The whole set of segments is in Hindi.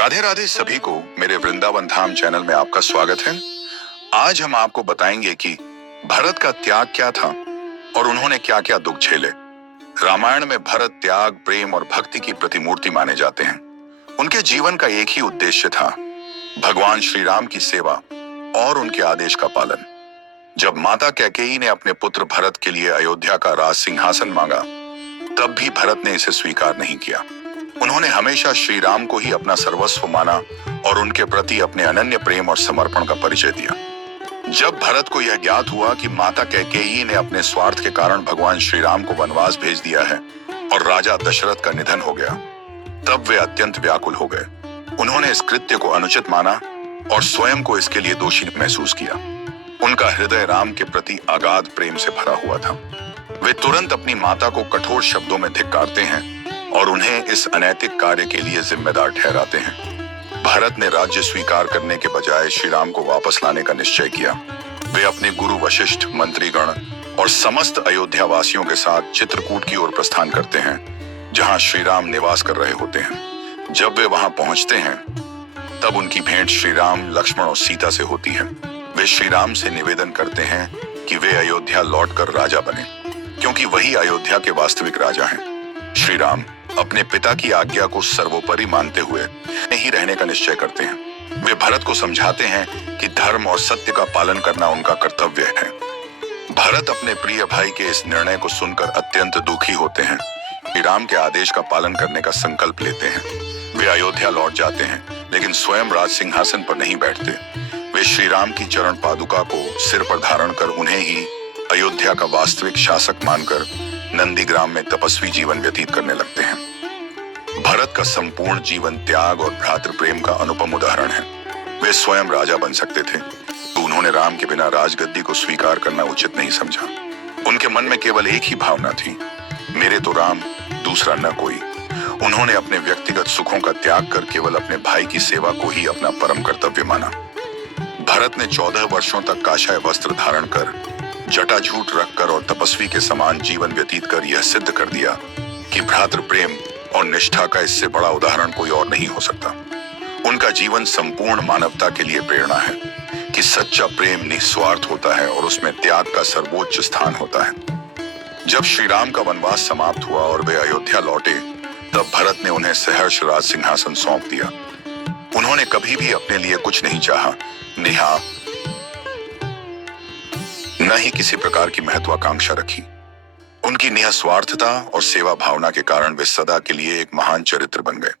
राधे राधे सभी को मेरे वृंदावन धाम चैनल में आपका स्वागत है। आज हम आपको बताएंगे कि भरत का त्याग क्या था और उन्होंने क्या क्या दुख झेले। रामायण में भरत त्याग, प्रेम और भक्ति की प्रतिमूर्ति माने जाते हैं। उनके जीवन का एक ही उद्देश्य था, भगवान श्री राम की सेवा और उनके आदेश का पालन। जब माता कैकेयी ने अपने पुत्र भरत के लिए अयोध्या का राज सिंहासन मांगा, तब भी भरत ने इसे स्वीकार नहीं किया। उन्होंने हमेशा श्री राम को ही अपना सर्वस्व माना और उनके प्रति अपने अनन्य प्रेम और समर्पण का परिचय दिया। जब भरत को यह ज्ञात हुआ कि माता कैकेयी ने अपने स्वार्थ के कारण भगवान श्री राम को वनवास भेज दिया है और राजा दशरथ का निधन हो गया, तब वे अत्यंत व्याकुल हो गए। उन्होंने इस कृत्य को अनुचित माना और स्वयं को इसके लिए दोषी महसूस किया। उनका हृदय राम के प्रति अगाध प्रेम से भरा हुआ था। वे तुरंत अपनी माता को कठोर शब्दों में धिक्कारते हैं और उन्हें इस अनैतिक कार्य के लिए जिम्मेदार ठहराते हैं। भरत ने राज्य स्वीकार करने के बजाय श्री राम को वापस लाने का निश्चय किया। वे अपने गुरु वशिष्ठ, मंत्रीगण और समस्त अयोध्या वासियों के साथ चित्रकूट की ओर प्रस्थान करते हैं, जहां श्री राम निवास कर रहे होते हैं। जब वे वहां पहुंचते हैं, तब उनकी भेंट श्री राम, लक्ष्मण और सीता से होती है। वे श्री राम से निवेदन करते हैं कि वे अयोध्या लौटकर राजा बने, क्योंकि वही अयोध्या के वास्तविक राजा हैं। श्री राम अपने पिता की आज्ञा को सर्वोपरि मानते हुए नहीं रहने का निश्चय करते हैं। वे भरत को समझाते हैं कि धर्म और सत्य का पालन करना उनका कर्तव्य है। भरत अपने प्रिय भाई के इस निर्णय को सुनकर अत्यंत दुखी होते हैं। श्री राम के आदेश का पालन करने का संकल्प लेते हैं। वे अयोध्या लौट जाते हैं, लेकिन स्वयं राज सिंहासन पर नहीं बैठते। वे श्री राम की चरण पादुका को सिर पर धारण कर उन्हें ही अयोध्या का वास्तविक शासक मानकर नंदीग्राम में तपस्वी जीवन व्यतीत करने लगते हैं। भरत का संपूर्ण जीवन त्याग और भ्रातृ प्रेम का अनुपम उदाहरण है। वे स्वयं राजा बन सकते थे, तो उन्होंने राम के बिना राजगद्दी को स्वीकार करना उचित नहीं समझा। उनके मन में केवल एक ही भावना थी, मेरे तो राम, दूसरा न कोई। उन्होंने अपने व्यक्तिगत सुखों का त्याग कर केवल अपने भाई की सेवा को ही अपना परम कर्तव्य माना। भरत ने 14 वर्षों तक काषाय वस्त्र धारण कर, जटाजूट रखकर और तपस्वी के समान जीवन व्यतीत कर यह सिद्ध कर दिया कि भ्रातृ प्रेम और निष्ठा का इससे बड़ा उदाहरण कोई और नहीं हो सकता। उनका जीवन संपूर्ण मानवता के लिए प्रेरणा है कि सच्चा प्रेम निस्वार्थ होता है और उसमें त्याग का सर्वोच्च स्थान होता है। जब श्री राम का वनवास समाप्त हुआ और वे अयोध्या लौटे, तब भरत ने उन्हें सहर्ष राज सिंहासन सौंप दिया। उन्होंने कभी भी अपने लिए कुछ नहीं चाहा, न ही किसी प्रकार की महत्वाकांक्षा रखी। उनकी निस्वार्थता और सेवा भावना के कारण वे सदा के लिए एक महान चरित्र बन गए।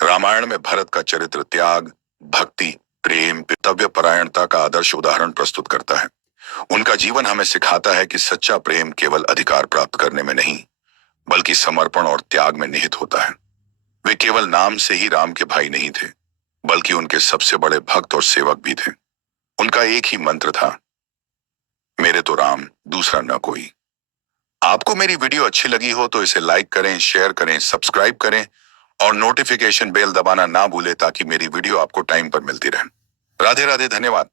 रामायण में भरत का चरित्र त्याग, भक्ति, प्रेम, कर्तव्य परायणता का आदर्श उदाहरण प्रस्तुत करता है। उनका जीवन हमें सिखाता है कि सच्चा प्रेम केवल अधिकार प्राप्त करने में नहीं, बल्कि समर्पण और त्याग में निहित होता है। वे केवल नाम से ही राम के भाई नहीं थे, बल्कि उनके सबसे बड़े भक्त और सेवक भी थे। उनका एक ही मंत्र था, मेरे तो राम, दूसरा न कोई। आपको मेरी वीडियो अच्छी लगी हो तो इसे लाइक करें, शेयर करें, सब्सक्राइब करें और नोटिफिकेशन बेल दबाना ना भूलें, ताकि मेरी वीडियो आपको टाइम पर मिलती रहे। राधे राधे, धन्यवाद।